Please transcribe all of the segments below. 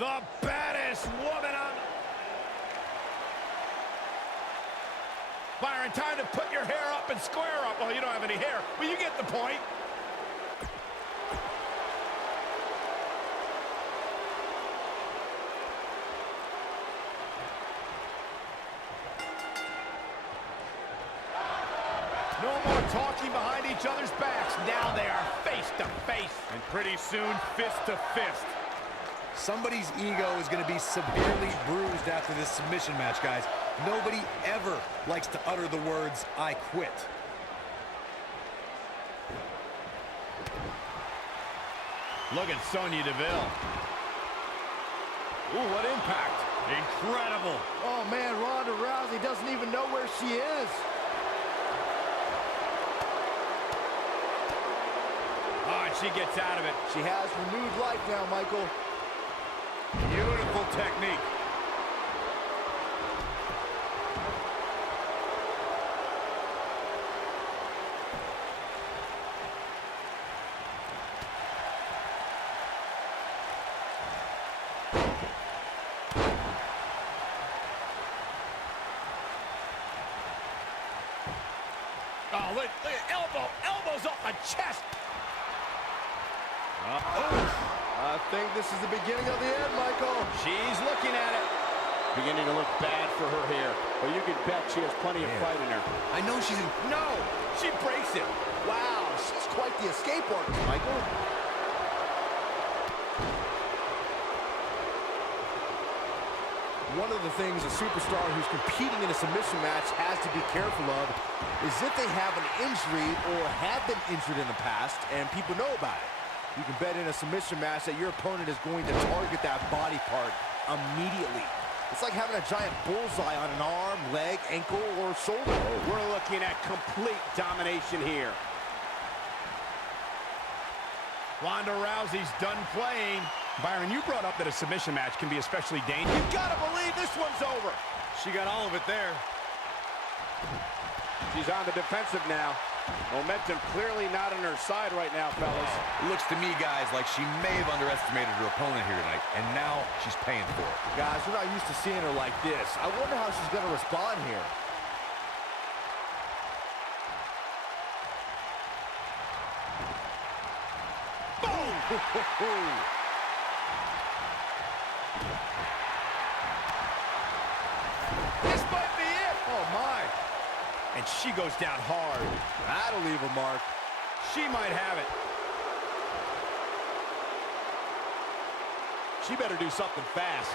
The baddest woman on... Byron, time to put your hair up and square up. Well, you don't have any hair, but you get the point. No more talking behind each other's backs. Now they are face to face. And pretty soon, fist to fist. Somebody's ego is going to be severely bruised after this submission match, guys. Nobody ever likes to utter the words, "I quit." Look at Sonya Deville. Ooh, what impact. Incredible. Oh, man, Ronda Rousey doesn't even know where she is. Oh, and she gets out of it. She has renewed life now, Michael. Beautiful technique. Oh, look, elbows off the chest. I think this is the beginning of the end, Michael. She's looking at it. Beginning to look bad for her here, but you can bet she has plenty of fight in her. I know she's in... No, she breaks it. Wow, she's quite the escape artist, Michael. One of the things a superstar who's competing in a submission match has to be careful of is if they have an injury or have been injured in the past and people know about it. You can bet in a submission match that your opponent is going to target that body part immediately. It's like having a giant bullseye on an arm, leg, ankle, or shoulder. We're looking at complete domination here. Ronda Rousey's done playing. Byron, you brought up that a submission match can be especially dangerous. You gotta believe this one's over. She got all of it there. She's on the defensive now. Momentum clearly not on her side right now, fellas. It looks to me, guys, like she may have underestimated her opponent here tonight, and now she's paying for it. Guys, we're not used to seeing her like this. I wonder how she's gonna respond here. Boom! This might be it. Oh, my. And she goes down hard. That'll leave a mark. She might have it. She better do something fast.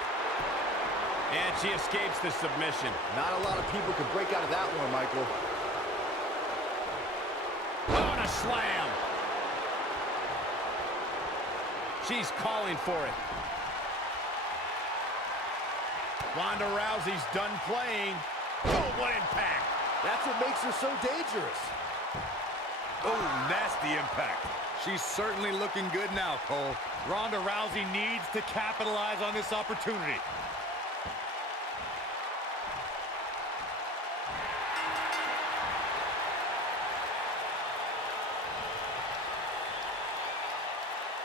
And she escapes the submission. Not a lot of people can break out of that one, Michael. Oh, and a slam. She's calling for it. Ronda Rousey's done playing. Oh, what impact. That's what makes her so dangerous. Oh, nasty impact. She's certainly looking good now, Cole. Ronda Rousey needs to capitalize on this opportunity.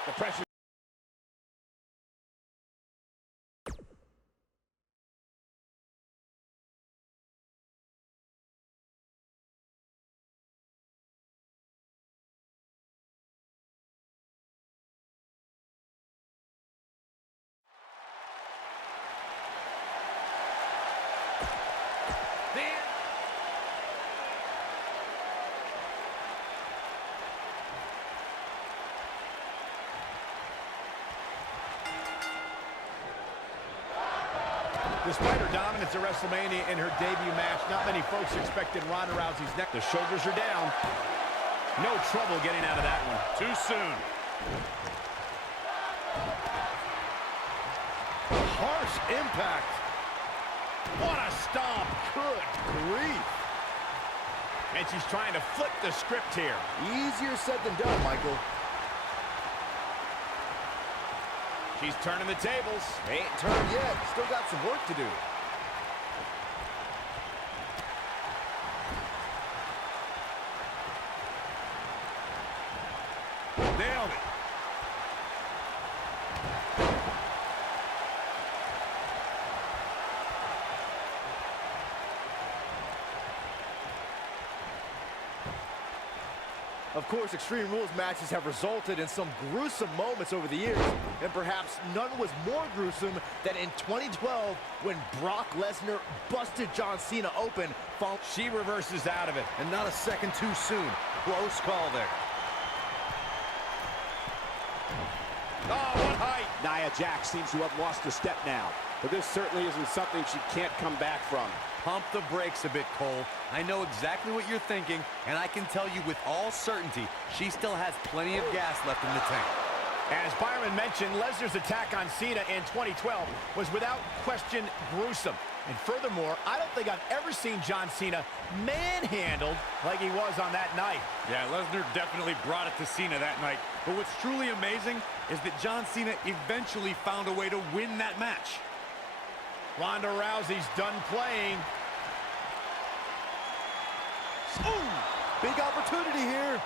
The pressure. Despite her dominance at WrestleMania in her debut match, not many folks expected Ronda Rousey's neck. The shoulders are down. No trouble getting out of that one. Too soon. Harsh impact. What a stomp. Good grief. And she's trying to flip the script here. Easier said than done, Michael. She's turning the tables. They ain't turned yet. Still got some work to do. Nailed it. Of course, Extreme Rules matches have resulted in some gruesome moments over the years, and perhaps none was more gruesome than in 2012 when Brock Lesnar busted John Cena open. She reverses out of it. And not a second too soon. Close call there. Oh, what height! Nia Jax seems to have lost a step now, but this certainly isn't something she can't come back from. Pump the brakes a bit, Cole. I know exactly what you're thinking, and I can tell you with all certainty, she still has plenty of gas left in the tank. As Byron mentioned, Lesnar's attack on Cena in 2012 was without question gruesome. And furthermore, I don't think I've ever seen John Cena manhandled like he was on that night. Yeah, Lesnar definitely brought it to Cena that night. But what's truly amazing is that John Cena eventually found a way to win that match. Ronda Rousey's done playing. Ooh, big opportunity here.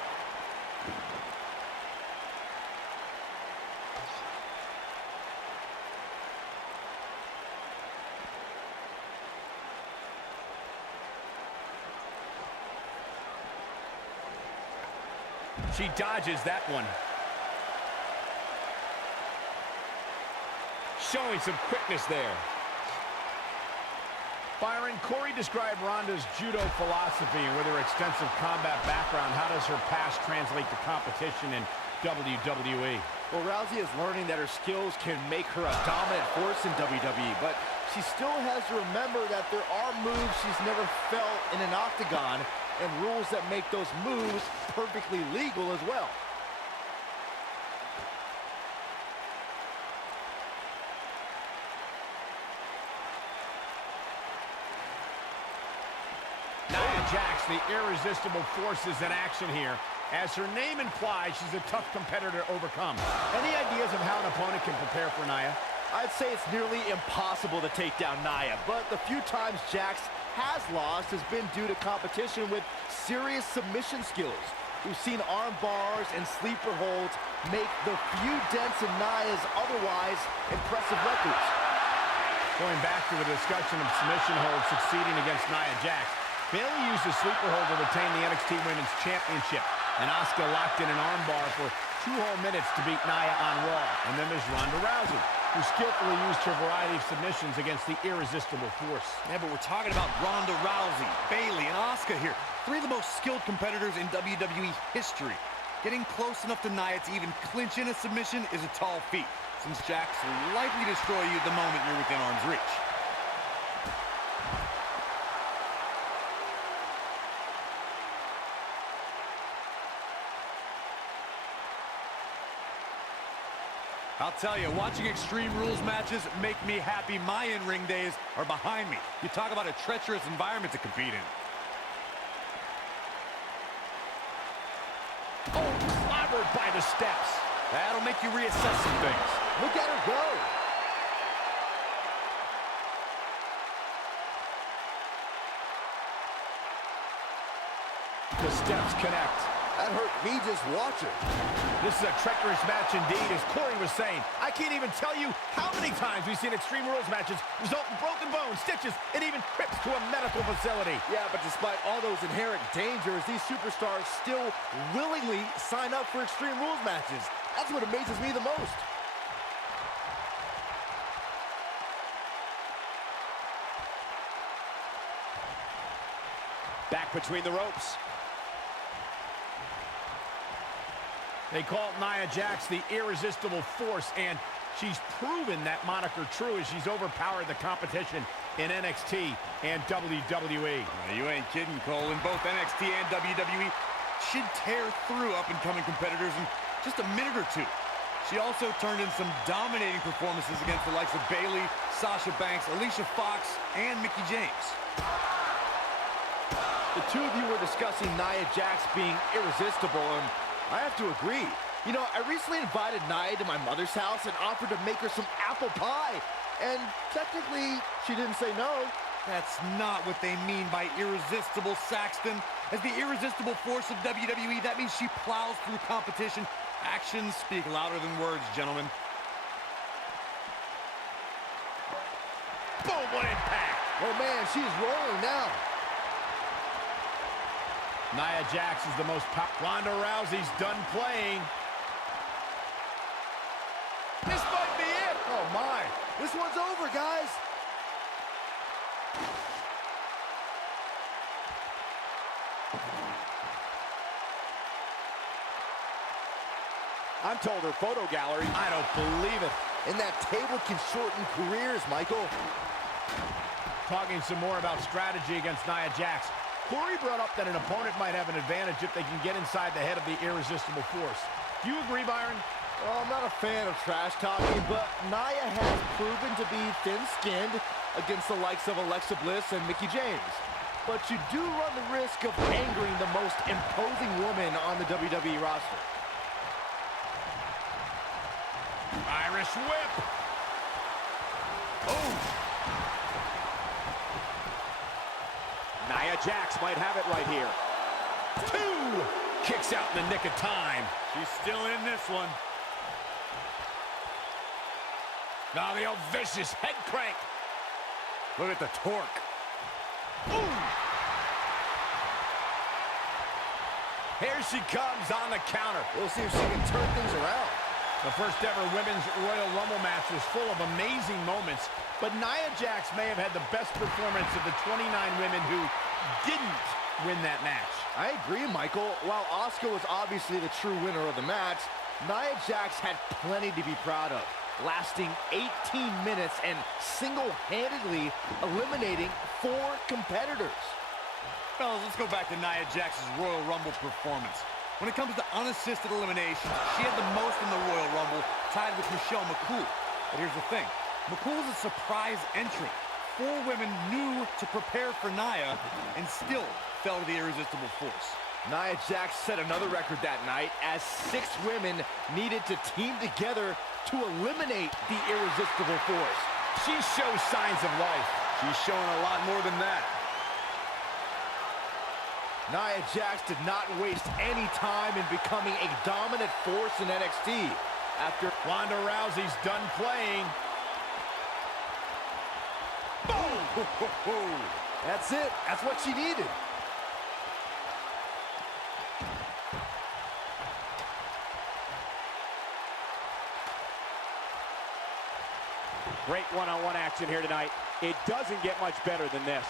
She dodges that one. Showing some quickness there. Byron, Corey described Ronda's judo philosophy, and with her extensive combat background, how does her past translate to competition in WWE? Well, Rousey is learning that her skills can make her a dominant force in WWE, but she still has to remember that there are moves she's never felt in an octagon, and rules that make those moves perfectly legal as well. Nia Jax, the irresistible force, is in action here. As her name implies, she's a tough competitor to overcome. Any ideas of how an opponent can prepare for Nia? I'd say it's nearly impossible to take down Nia, but the few times Jax has lost has been due to competition with serious submission skills. We've seen arm bars and sleeper holds make the few dents in Nia's otherwise impressive records. Going back to the discussion of submission holds succeeding against Nia Jax, Bayley used a sleeper hold to retain the NXT Women's Championship, and Asuka locked in an armbar for 2 whole minutes to beat Nia on Raw. And then there's Ronda Rousey, who skillfully used her variety of submissions against the irresistible force. Yeah, but we're talking about Ronda Rousey, Bayley, and Asuka here. 3 of the most skilled competitors in WWE history. Getting close enough to Nia to even clinch in a submission is a tall feat, since Jax will likely destroy you the moment you're within arm's reach. I'll tell you, watching Extreme Rules matches make me happy. My in-ring days are behind me. You talk about a treacherous environment to compete in. Oh, clobbered by the steps. That'll make you reassess some things. Look at her go. The steps connect. That hurt me just watching. This is a treacherous match indeed, as Corey was saying. I can't even tell you how many times we've seen Extreme Rules matches result in broken bones, stitches, and even trips to a medical facility. Yeah, but despite all those inherent dangers, these superstars still willingly sign up for Extreme Rules matches. That's what amazes me the most. Back between the ropes. They call Nia Jax the irresistible force, and she's proven that moniker true as she's overpowered the competition in NXT and WWE. You ain't kidding, Cole. In both NXT and WWE, she'd tear through up-and-coming competitors in just a minute or 2. She also turned in some dominating performances against the likes of Bayley, Sasha Banks, Alicia Fox, and Mickie James. The two of you were discussing Nia Jax being irresistible, and I have to agree. You know, I recently invited Nia to my mother's house and offered to make her some apple pie. And technically, she didn't say no. That's not what they mean by irresistible, Saxton. As the irresistible force of WWE, that means she plows through competition. Actions speak louder than words, gentlemen. Boom, what impact! Oh man, she's rolling now. Nia Jax is the most popular. Ronda Rousey's done playing. This might be it. Oh, my. This one's over, guys. I'm told her photo gallery. I don't believe it. And that table can shorten careers, Michael. Talking some more about strategy against Nia Jax. Corey brought up that an opponent might have an advantage if they can get inside the head of the irresistible force. Do you agree, Byron? Well, I'm not a fan of trash talking, but Nia has proven to be thin-skinned against the likes of Alexa Bliss and Mickie James. But you do run the risk of angering the most imposing woman on the WWE roster. Irish whip. Oh. Nia Jax might have it right here. 2. Kicks out in the nick of time. She's still in this one. Now the old vicious head crank. Look at the torque. Ooh. Here she comes on the counter. We'll see if she can turn things around. The first ever Women's Royal Rumble match was full of amazing moments, but Nia Jax may have had the best performance of the 29 women who didn't win that match. I agree, Michael. While Asuka was obviously the true winner of the match, Nia Jax had plenty to be proud of, lasting 18 minutes and single-handedly eliminating 4 competitors. Fellas, let's go back to Nia Jax's Royal Rumble performance. When it comes to unassisted eliminations, she had the most in the Royal Rumble, tied with Michelle McCool. But here's the thing. McCool's a surprise entrant. 4 women knew to prepare for Nia and still fell to the irresistible force. Nia Jax set another record that night as 6 women needed to team together to eliminate the irresistible force. She shows signs of life. She's showing a lot more than that. Nia Jax did not waste any time in becoming a dominant force in NXT. After Ronda Rousey's done playing. boom! That's it. That's what she needed. Great one-on-one action here tonight. It doesn't get much better than this.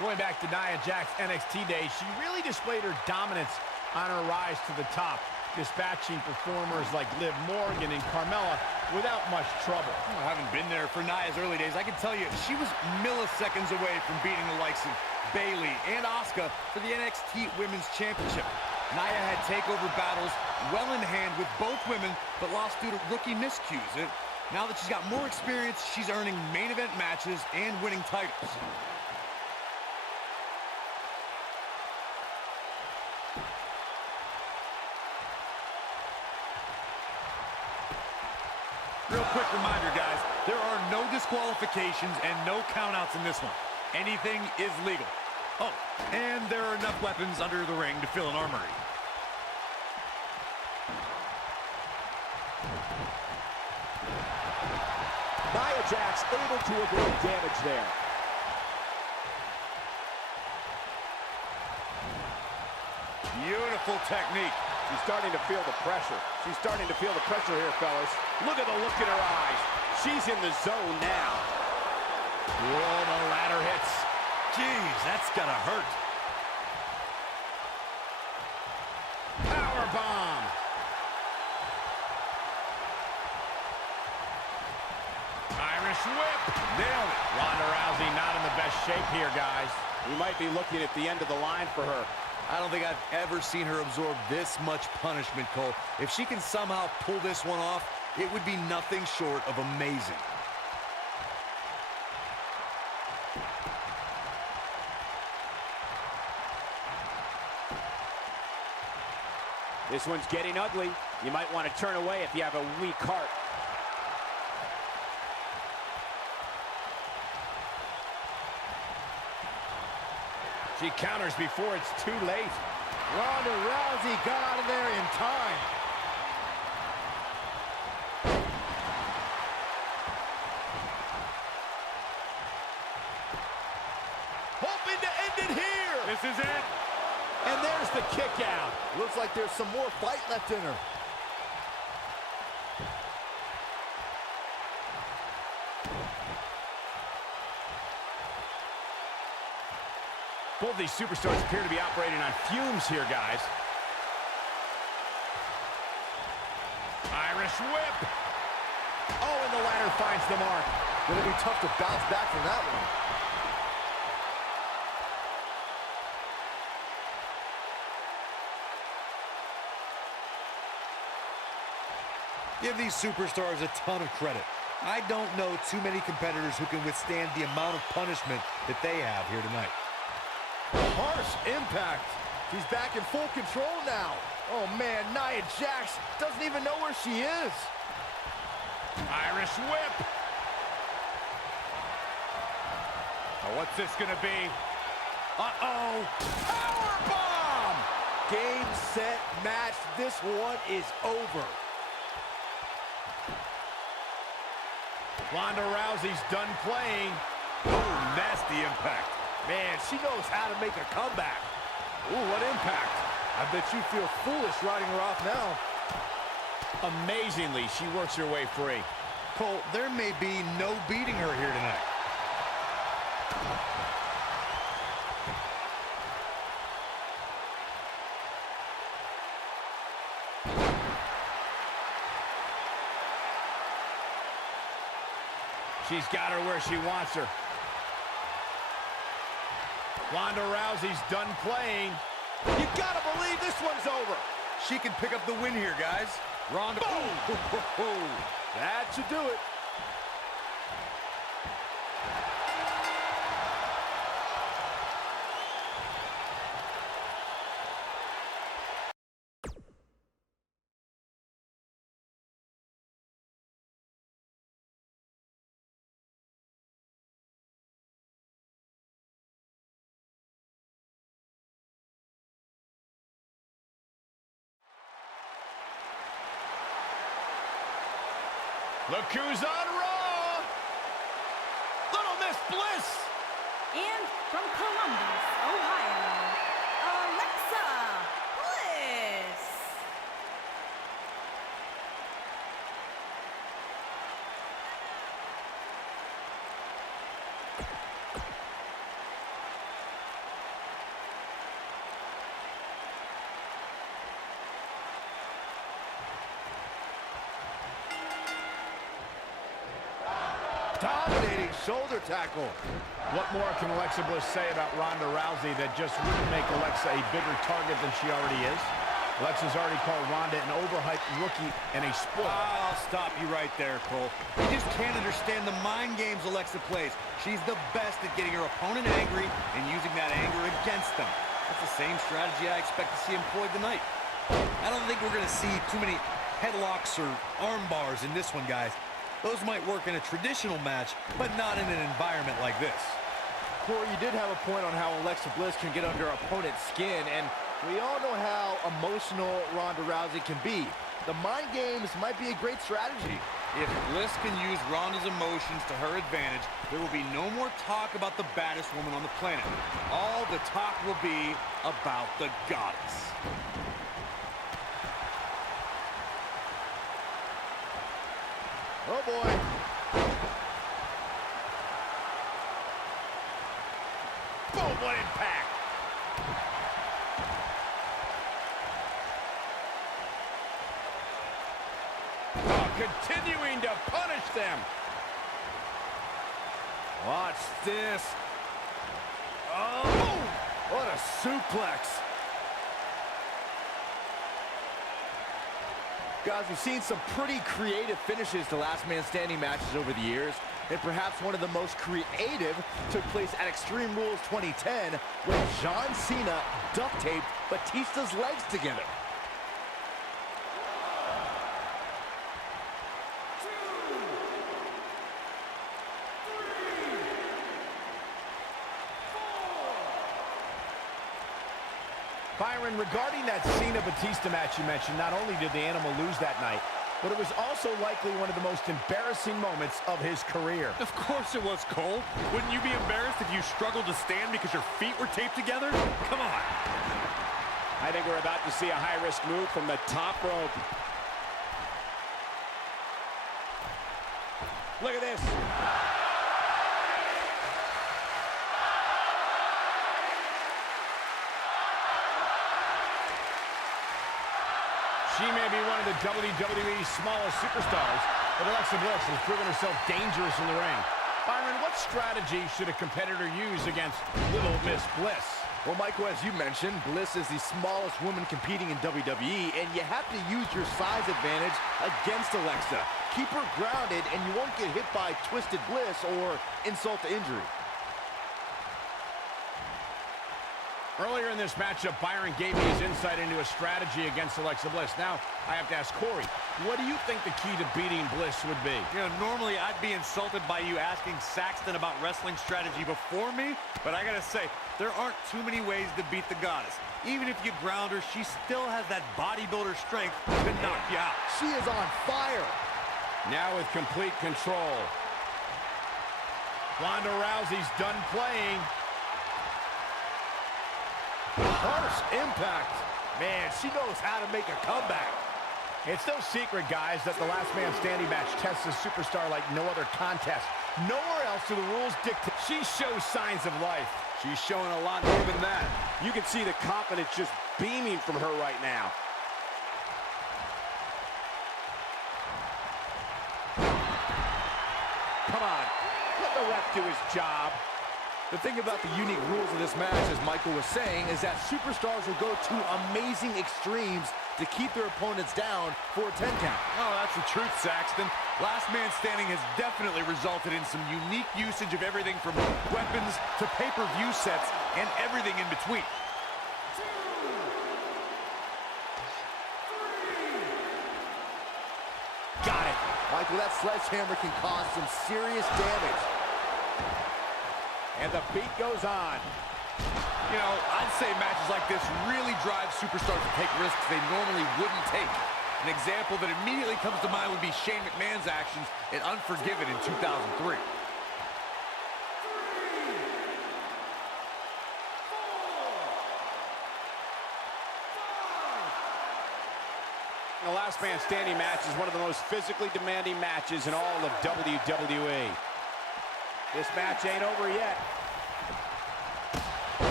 Going back to Nia Jax's NXT days, she really displayed her dominance on her rise to the top, dispatching performers like Liv Morgan and Carmella without much trouble. Well, I haven't been there for Nia's early days. I can tell you, she was milliseconds away from beating the likes of Bayley and Asuka for the NXT Women's Championship. Nia had takeover battles well in hand with both women, but lost due to rookie miscues. And now that she's got more experience, she's earning main event matches and winning titles. Real quick reminder, guys, there are no disqualifications and no countouts in this one. Anything is legal. Oh, and there are enough weapons under the ring to fill an armory. Nia Jax able to avoid damage there. Beautiful technique. She's starting to feel the pressure. She's starting to feel the pressure here, fellas. Look at the look in her eyes. She's in the zone now. Whoa, the ladder hits. Jeez, that's gotta hurt. Power bomb. Irish whip. Nailed it. Ronda Rousey not in the best shape here, guys. We might be looking at the end of the line for her. I don't think I've ever seen her absorb this much punishment, Cole. If she can somehow pull this one off, it would be nothing short of amazing. This one's getting ugly. You might want to turn away if you have a weak heart. She counters before it's too late. Ronda Rousey got out of there in time. Hoping to end it here. This is it. And there's the kick out. Looks like there's some more fight left in her. Both these superstars appear to be operating on fumes here, guys. Irish whip. Oh, and the ladder finds the mark. Gonna be tough to bounce back from that one. Give these superstars a ton of credit. I don't know too many competitors who can withstand the amount of punishment that they have here tonight. Harsh impact. She's back in full control now. Oh man, Nia Jax doesn't even know where she is. Irish whip. Oh, what's this gonna be? Uh-oh. Powerbomb! Game, set, match. This one is over. Ronda Rousey's done playing. Oh, nasty impact. Man, she knows how to make a comeback. Ooh, what impact. I bet you feel foolish riding her off now. Amazingly, she works her way free. Cole, there may be no beating her here tonight. She's got her where she wants her. Ronda Rousey's done playing. You gotta believe this one's over. She can pick up the win here, guys. Ronda. Boom! That should do it. Look who's on Raw! Little Miss Bliss! And from Columbus, Ohio, Alexa Bliss. Dominating shoulder tackle. What more can Alexa Bliss say about Ronda Rousey that just wouldn't make Alexa a bigger target than she already is? Alexa's already called Ronda an overhyped rookie and a spoiler. I'll stop you right there, Cole. You just can't understand the mind games Alexa plays. She's the best at getting her opponent angry and using that anger against them. That's the same strategy I expect to see employed tonight. I don't think we're going to see too many headlocks or arm bars in this one, guys. Those might work in a traditional match, but not in an environment like this. Corey, you did have a point on how Alexa Bliss can get under her opponent's skin, and we all know how emotional Ronda Rousey can be. The mind games might be a great strategy. If Bliss can use Ronda's emotions to her advantage, there will be no more talk about the baddest woman on the planet. All the talk will be about the goddess. Oh, boy. Boom, what impact! Oh, continuing to punish them. Watch this. Oh, boom! What a suplex. Guys, we've seen some pretty creative finishes to last man standing matches over the years, and perhaps one of the most creative took place at Extreme Rules 2010 when John Cena duct taped Batista's legs together. Byron, regarding that Cena-Batista match you mentioned, not only did the Animal lose that night, but it was also likely one of the most embarrassing moments of his career. Of course it was, Cole. Wouldn't you be embarrassed if you struggled to stand because your feet were taped together? Come on. I think we're about to see a high-risk move from the top rope. Look at this. She may be one of the WWE's smallest superstars, but Alexa Bliss has proven herself dangerous in the ring. Byron, what strategy should a competitor use against Little Miss Bliss? Well, Michael, as you mentioned, Bliss is the smallest woman competing in WWE, and you have to use your size advantage against Alexa. Keep her grounded, and you won't get hit by Twisted Bliss or insult to injury. Earlier in this matchup, Byron gave me his insight into a strategy against Alexa Bliss. Now, I have to ask Corey, what do you think the key to beating Bliss would be? You know, normally I'd be insulted by you asking Saxton about wrestling strategy before me, but I gotta say, there aren't too many ways to beat the goddess. Even if you ground her, she still has that bodybuilder strength to knock you out. She is on fire. Now with complete control. Ronda Rousey's done playing. Harsh impact. Man, she knows how to make a comeback. It's no secret, guys, that the last man standing match tests a superstar like no other contest. Nowhere else do the rules dictate. She shows signs of life. She's showing a lot more than that. You can see the confidence just beaming from her right now. Come on, let the ref do his job. The thing about the unique rules of this match, as Michael was saying, is that superstars will go to amazing extremes to keep their opponents down for a 10 count. Oh, that's the truth, Saxton. Last man standing has definitely resulted in some unique usage of everything from weapons to pay-per-view sets and everything in between. Got it. Michael, that sledgehammer can cause some serious damage. And the beat goes on. You know, I'd say matches like this really drive superstars to take risks they normally wouldn't take. An example that immediately comes to mind would be Shane McMahon's actions in Unforgiven in 2003. The last man standing match is one of the most physically demanding matches in all of WWE. This match ain't over yet.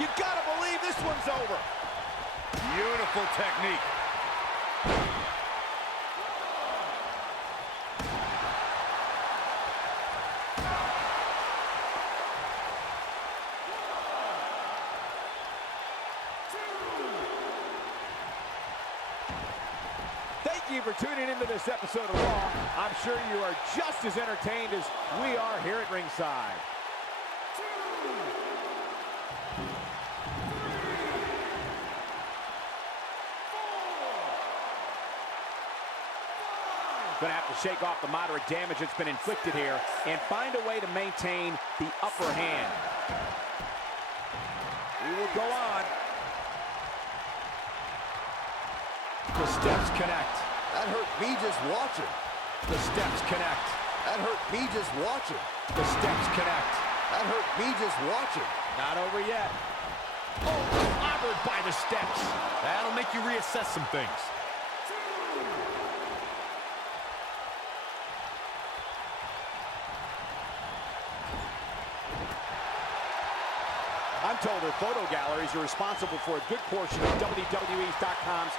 You gotta believe this one's over. Beautiful technique. Thank you for tuning into this episode of Raw. I'm sure you are just as entertained as we are here at ringside. Gonna have to shake off the moderate damage that's been inflicted here and find a way to maintain the upper hand. We will go on. The steps connect. That hurt me just watching. The steps connect. That hurt me just watching. The steps connect. That hurt me just watching. Not over yet. Oh, clobbered by the steps. That'll make you reassess some things. I'm told her photo galleries are responsible for a good portion of WWE.com's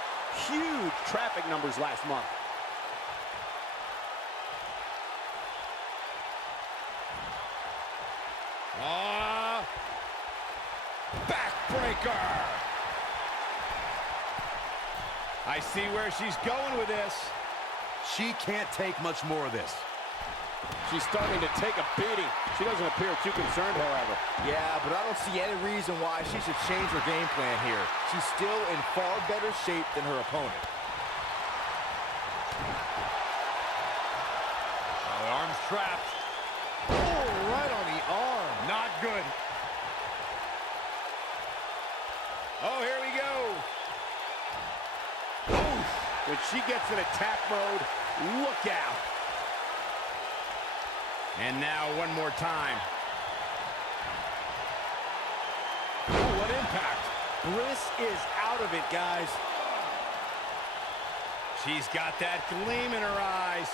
huge traffic numbers last month. Backbreaker. I see where she's going with this. She can't take much more of this. She's starting to take a beating. She doesn't appear too concerned, however. Yeah, but I don't see any reason why she should change her game plan here. She's still in far better shape than her opponent. Oh, the arm's trapped. Oh, right on the arm. Not good. Oh, here we go. Oof. When she gets in attack mode, look out. And now one more time. Oh, what impact. Bliss is out of it, guys. She's got that gleam in her eyes.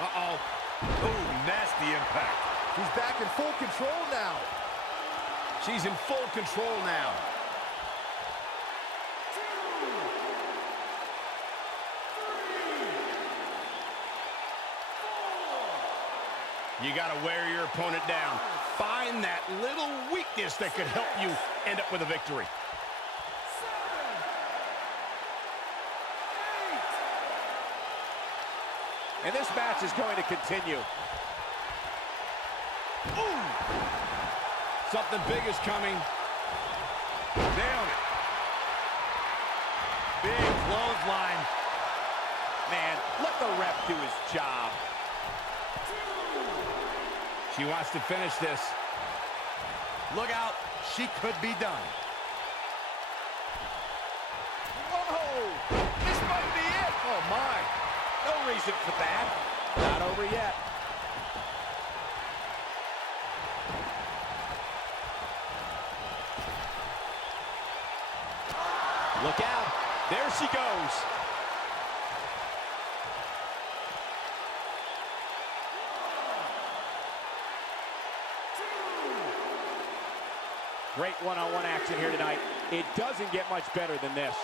Uh-oh. Ooh, nasty impact. He's back in full control now. She's in full control now. You got to wear your opponent down. Find that little weakness that could help you end up with a victory. And this match is going to continue. Ooh! Something big is coming. Nailed it. Big clothesline. Man, let the ref do his job. She wants to finish this. Look out. She could be done. Whoa! This might be it. Oh, my. No reason for that. Not over yet. Look out. There she goes. Great one-on-one action here tonight. It doesn't get much better than this.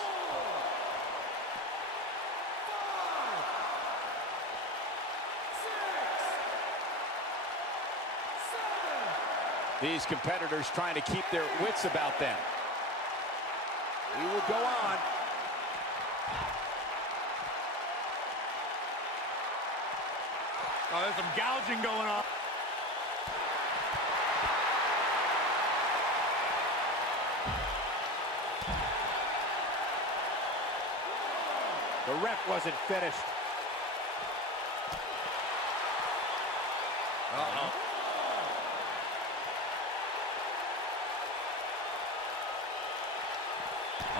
These competitors trying to keep their wits about them. We will go on. Oh, there's some gouging going on. The ref wasn't finished. Uh-oh.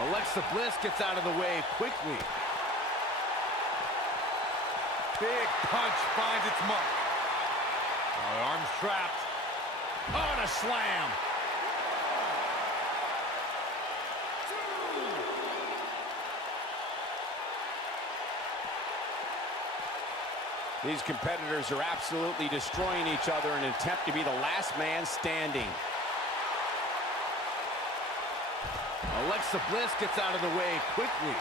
Alexa Bliss gets out of the way quickly. Big punch finds its mark. Oh, the arm's trapped. Oh, and a slam. These competitors are absolutely destroying each other in an attempt to be the last man standing. Alexa Bliss gets out of the way quickly.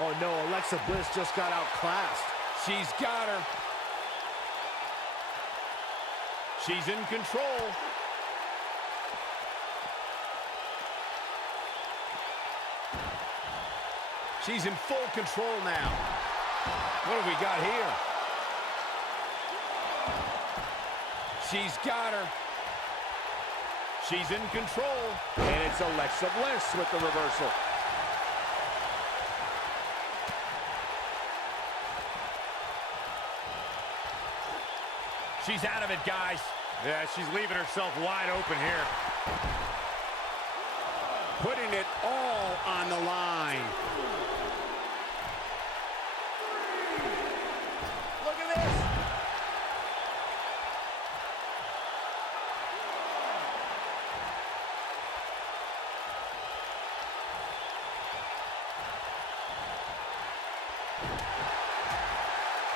Oh no, Alexa Bliss just got outclassed. She's got her. She's in control. She's in full control now. What have we got here? She's got her. She's in control. And it's Alexa Bliss with the reversal. She's out of it, guys. Yeah, she's leaving herself wide open here. Putting it all on the line. Look at this.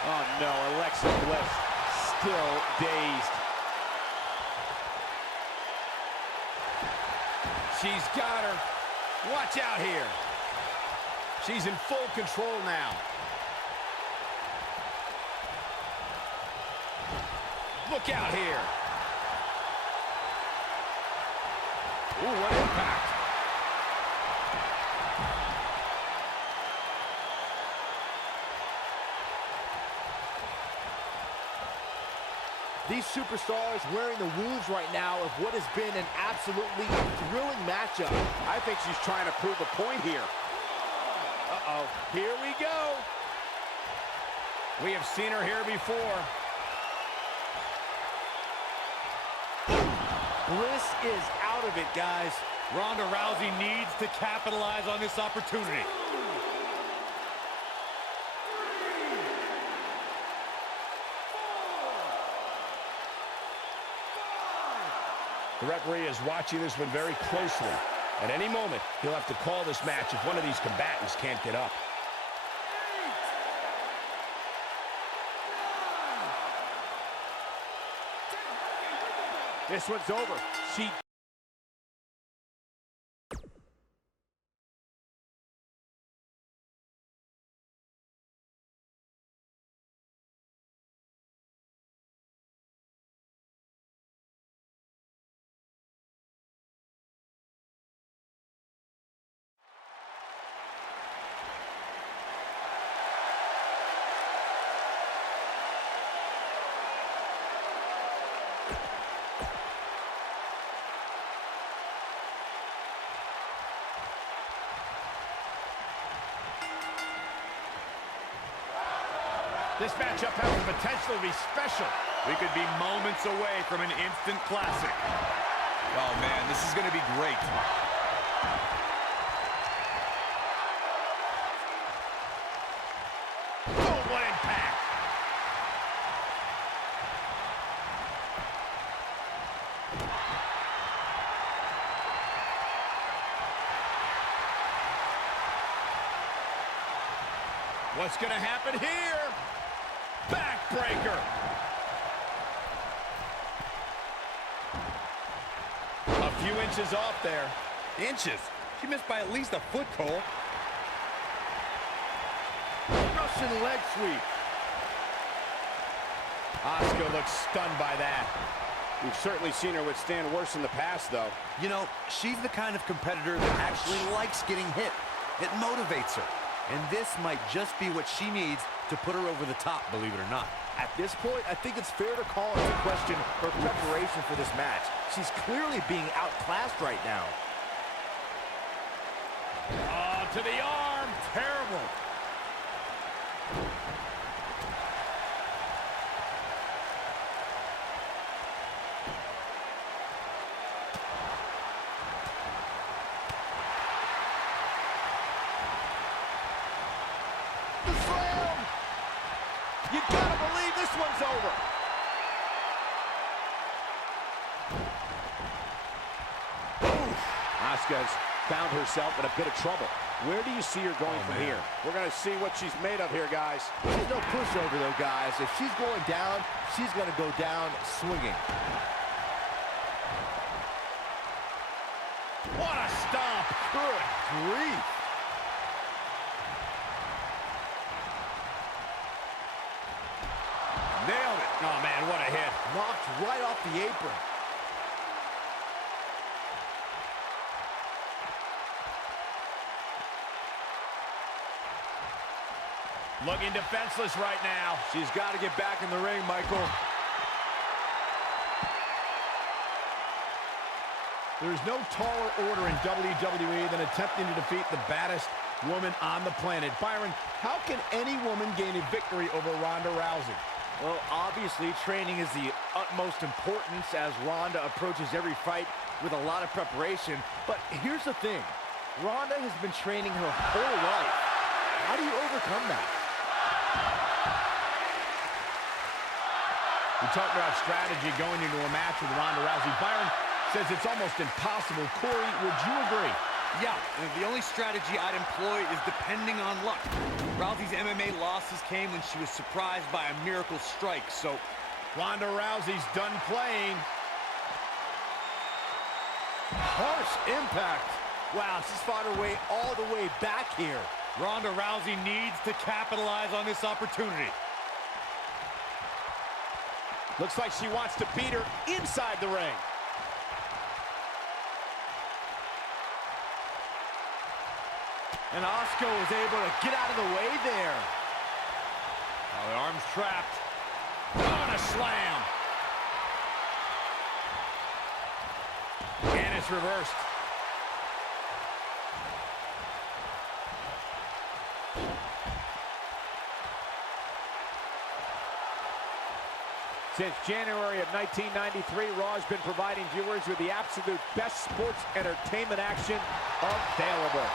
Oh no, Alexa Bliss still dazed. She's got her. Watch out here. She's in full control now. Look out here. Ooh, what impact. These superstars wearing the wounds right now of what has been an absolutely thrilling matchup. I think she's trying to prove a point here. Uh-oh, here we go. We have seen her here before. Bliss is out of it, guys. Ronda Rousey needs to capitalize on this opportunity. The referee is watching this one very closely. At any moment, he'll have to call this match if one of these combatants can't get up. This one's over. This matchup has the potential to be special. We could be moments away from an instant classic. Oh, man, this is going to be great. Oh, what impact! What's going to happen here? Backbreaker. A few inches off there. Inches? She missed by at least a foot, Cole. Russian leg sweep. Asuka looks stunned by that. We've certainly seen her withstand worse in the past, though. You know, she's the kind of competitor that actually likes getting hit. It motivates her. And this might just be what she needs to put her over the top, believe it or not. At this point, I think it's fair to call into question her preparation for this match. She's clearly being outclassed right now. Oh, to the arm. Terrible. The slam. You gotta believe this one's over. Asuka's found herself in a bit of trouble. Where do you see her going from here? We're going to see what she's made of here, guys. She's no pushover, though, guys. If she's going down, she's going to go down swinging. What a stomp. Good grief. Nailed it. Oh, man, what a hit. Knocked right off the apron. Looking defenseless right now. She's got to get back in the ring, Michael. There's no taller order in WWE than attempting to defeat the baddest woman on the planet. Byron, how can any woman gain a victory over Ronda Rousey? Well, obviously, training is the utmost importance as Ronda approaches every fight with a lot of preparation. But here's the thing. Ronda has been training her whole life. How do you overcome that? We talked about strategy going into a match with Ronda Rousey. Byron says it's almost impossible. Corey, would you agree? Yeah, and the only strategy I'd employ is depending on luck. Rousey's MMA losses came when she was surprised by a miracle strike, so Ronda Rousey's done playing. Harsh impact. Wow, she's fought her way all the way back here. Ronda Rousey needs to capitalize on this opportunity. Looks like she wants to beat her inside the ring. And Asuka was able to get out of the way there. Oh, the arm's trapped. On a slam. And it's reversed. Since January of 1993, Raw has been providing viewers with the absolute best sports entertainment action available.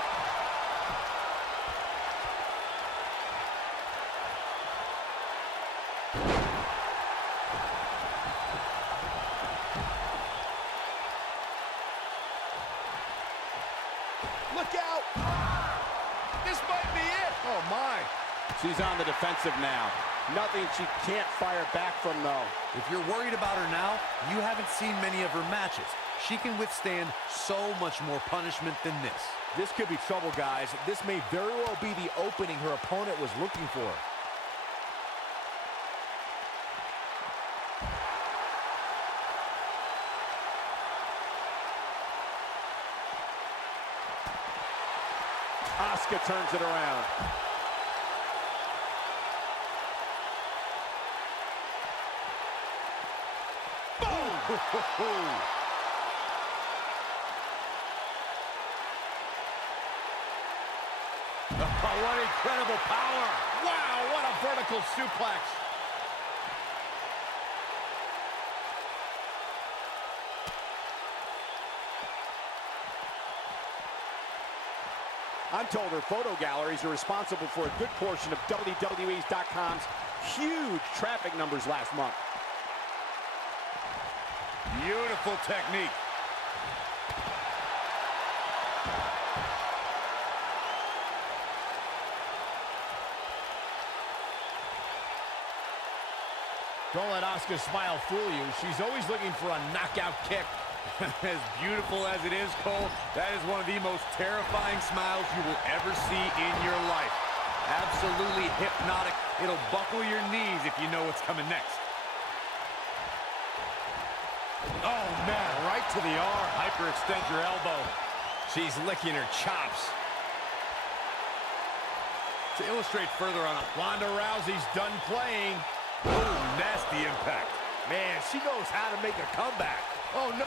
Look out! This might be it! Oh, my. She's on the defensive now. Nothing she can't fire back from, though. If you're worried about her now, you haven't seen many of her matches. She can withstand so much more punishment than this. This could be trouble, guys. This may very well be the opening her opponent was looking for. Asuka turns it around. Boom! Oh, what incredible power! Wow, what a vertical suplex. I'm told her photo galleries are responsible for a good portion of WWE.com's huge traffic numbers last month. Beautiful technique. Don't let Asuka's smile fool you. She's always looking for a knockout kick. As beautiful as it is, Cole, that is one of the most terrifying smiles you will ever see in your life. Absolutely hypnotic. It'll buckle your knees if you know what's coming next. Oh, man, right to the arm. Hyperextend your elbow. She's licking her chops. To illustrate further on it, Ronda Rousey's done playing. oh, nasty impact. Man, she knows how to make a comeback. Oh, no.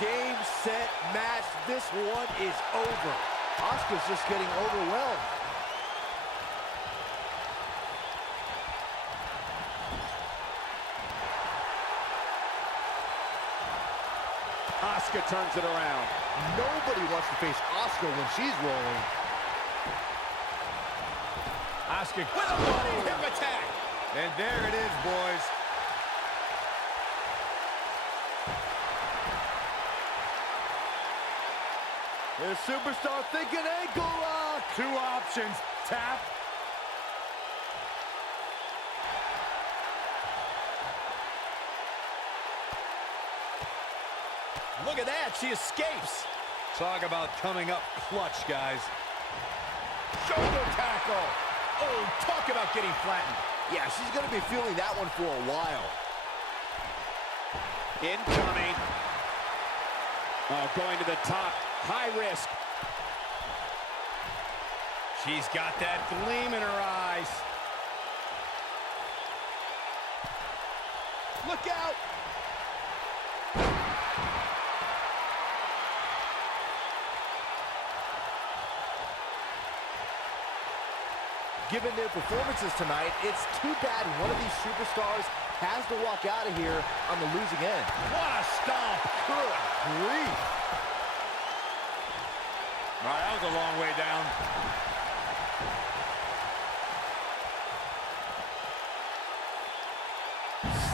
Game, set, match. This one is over. Asuka's just getting overwhelmed. Asuka turns it around. Nobody wants to face Asuka when she's rolling. Asuka with a body hip attack. And there it is, boys. The superstar thinking ankle lock. Two options. Tap. Look at that, she escapes. Talk about coming up clutch, guys. Shoulder tackle. Oh, talk about getting flattened. Yeah, she's going to be feeling that one for a while. Incoming. Oh, going to the top. High risk. She's got that gleam in her eyes. Look out! Given their performances tonight, it's too bad one of these superstars has to walk out of here on the losing end. What a stomp. Good grief. All right, that was a long way down.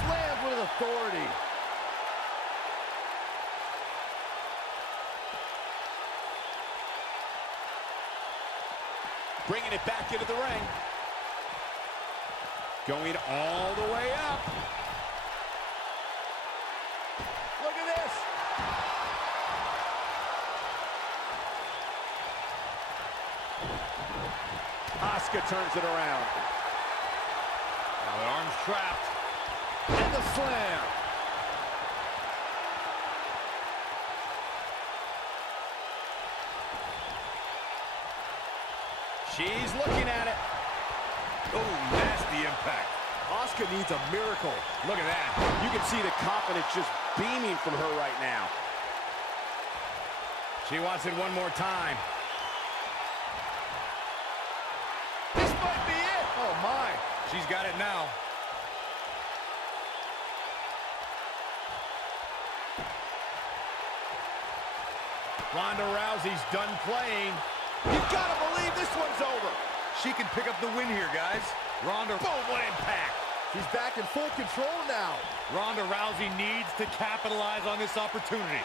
Slammed with authority. Bringing it back into the ring. Going all the way up. Look at this. Asuka turns it around. Now the arm's trapped. And the slam. She's looking at it. Oh, nasty impact. Asuka needs a miracle. Look at that. You can see the confidence just beaming from her right now. She wants it one more time. This might be it. Oh, my. She's got it now. Ronda Rousey's done playing. You've got to believe this one's over. She can pick up the win here, guys. Ronda, Boom, what impact. She's back in full control now. Ronda Rousey needs to capitalize on this opportunity.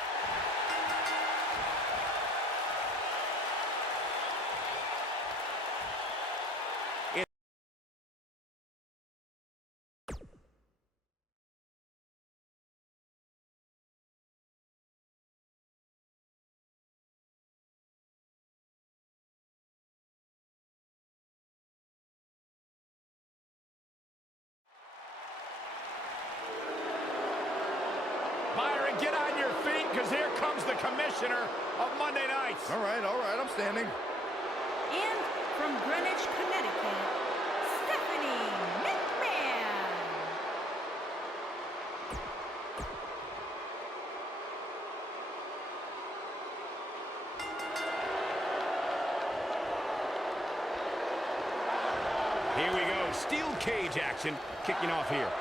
get on your feet because here comes the commissioner of Monday nights. All right, I'm standing. And from Greenwich, Connecticut, Stephanie McMahon. Here we go. Steel cage action kicking off here.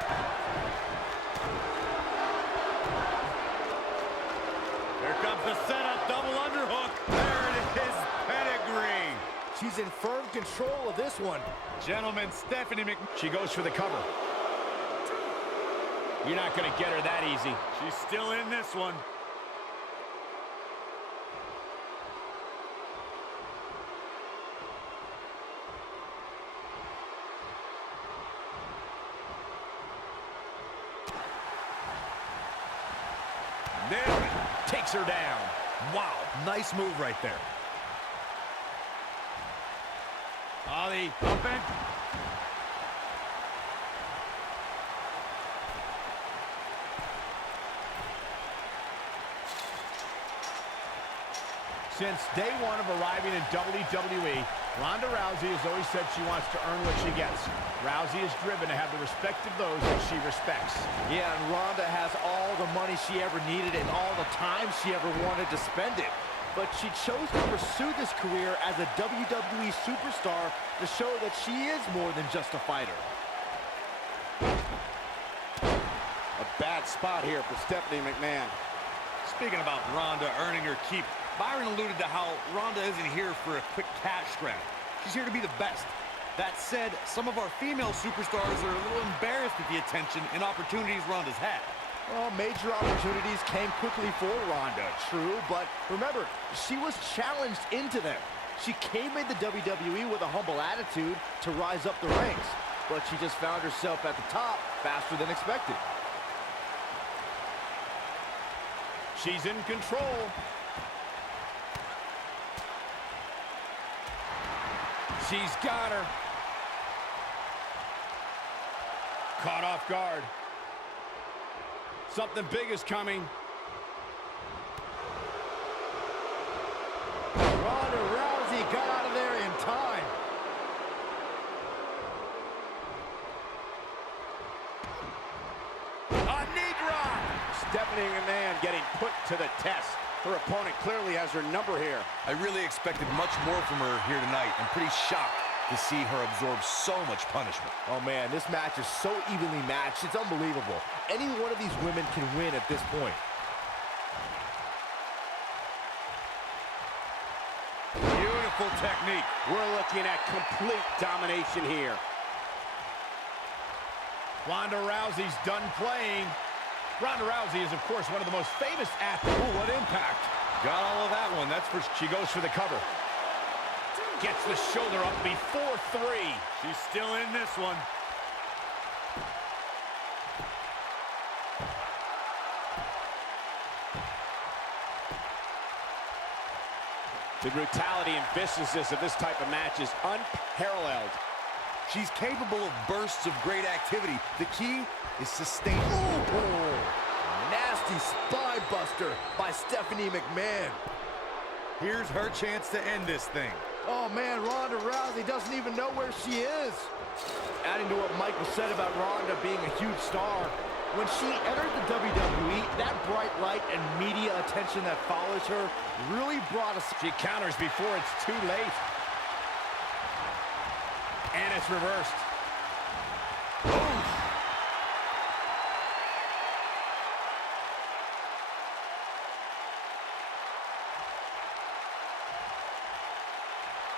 Here comes the setup, double underhook. There it is, pedigree. She's in firm control of this one. Gentlemen, Stephanie McMahon. She goes for the cover. You're not going to get her that easy. She's still in this one. Nailed it. Takes her down. Wow, nice move right there. Ollie, up and... Since day one of arriving in WWE, Ronda Rousey has always said she wants to earn what she gets. Rousey is driven to have the respect of those that she respects. Yeah, and Ronda has all the money she ever needed and all the time she ever wanted to spend it. But she chose to pursue this career as a WWE superstar to show that she is more than just a fighter. A bad spot here for Stephanie McMahon. Speaking about Ronda earning her keep, Byron alluded to how Ronda isn't here for a quick cash grab. She's here to be the best. That said, some of our female superstars are a little embarrassed at the attention and opportunities Ronda's had. Well, major opportunities came quickly for Ronda, true, but remember, she was challenged into them. She came into WWE with a humble attitude to rise up the ranks, but she just found herself at the top faster than expected. She's in control. She's got her. Caught off guard. Something big is coming. Ronda Rousey got out of there in time. A knee drop. Stephanie McMahon getting put to the test. Her opponent clearly has her number here. I really expected much more from her here tonight. I'm pretty shocked to see her absorb so much punishment. Oh man, this match is so evenly matched, it's unbelievable. Any one of these women can win at this point. Beautiful technique. We're looking at complete domination here. Ronda Rousey's done playing. Ronda Rousey is, of course, one of the most famous athletes. Ooh, what impact. Got all of that one. That's for... She goes for the cover. Gets the shoulder up before 3. She's still in this one. The brutality and viciousness of this type of match is unparalleled. She's capable of bursts of great activity. The key is sustained. Oh, nasty spine buster by Stephanie McMahon. Here's her chance to end this thing. Oh man, Ronda Rousey doesn't even know where she is. Adding to what Michael said about Ronda being a huge star, when she entered the WWE, that bright light and media attention that follows her really brought us. She counters before it's too late. And it's reversed.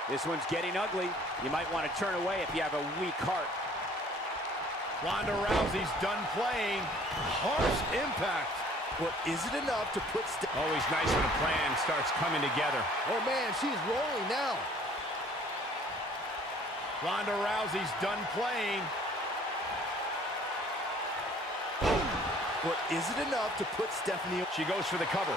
This one's getting ugly. You might want to turn away if you have a weak heart. Ronda Rousey's done playing. Harsh impact. But is it enough to put Always nice when a plan starts coming together. Oh man, she's rolling now. Ronda Rousey's done playing. But is it enough to put Stephanie... She goes for the cover.